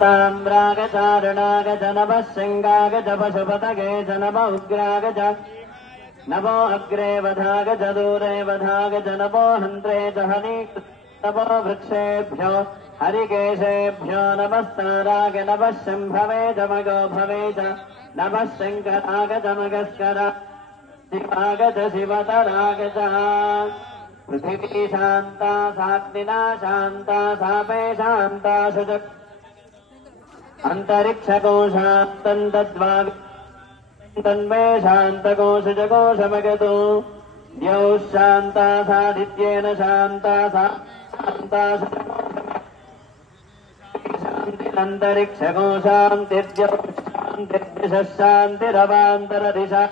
ताम्रागचारुणागज नमः शृङ्गागज पशुपतगे च नम उग्रागज नमो अग्रे वधागज दूरे वधागज नमो हन्त्रे च हनि नमो वृक्षेभ्यो हरिकेशेभ्यो नमस्ताराग नमः शम्भवे च मगो भवे च नमः शङ्करागज मगस्कर शिवागज शिवतरागज पृथिवी शान्ता साग्निना शान्ता सापे शान्ता शुच अंतरिक्षकोशान्तम् तद्वाग् तन्मे शान्तकोशजकोशमगतो द्यौः शान्ता सादित्येन शान्ता सा शान्ता शान्तिरन्तरिक्षकोशान्तिर्द्यौः शान्तिर्दिशः शान्तिरवान्तरदिशा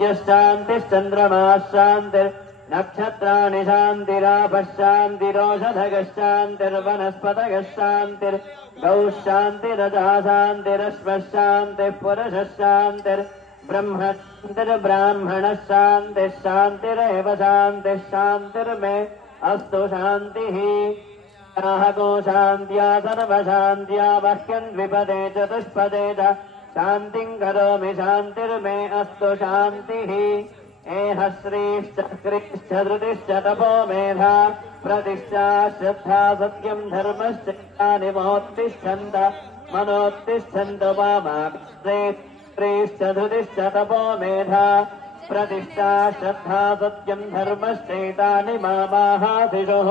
शान्तिश्चन्द्रमाः शान्तिर् नक्षत्राणि शान्तिरापः शान्तिरोषधगः शान्तिर्वनस्पतगः शान्तिर्गौः शान्तिरजः शान्तिरश्वः शान्तिः पुरुषः शान्तिर्ब्रह्म शान्तिर्ब्राह्मणः शान्तिः शान्तिरेव शान्तिः शान्तिर्मे अस्तु शान्तिः ग्राहको शान्त्या सर्वशान्त्या बाह्यन् द्विपदे चतुष्पदे च शान्तिम् करोमि शान्तिर्मे अस्तु शान्तिः एह श्रीश्च क्रीश्च धृतिश्च तपो मेधा प्रतिष्ठा श्रद्धा सत्यम् धर्मश्च तानि मोत्तिष्ठन्त मनोत्तिष्ठन्त श्रीश्च धृतिश्च तपो मेधा प्रतिष्ठा श्रद्धा सत्यम् धर्मश्चैतानि मामाहाधिषुः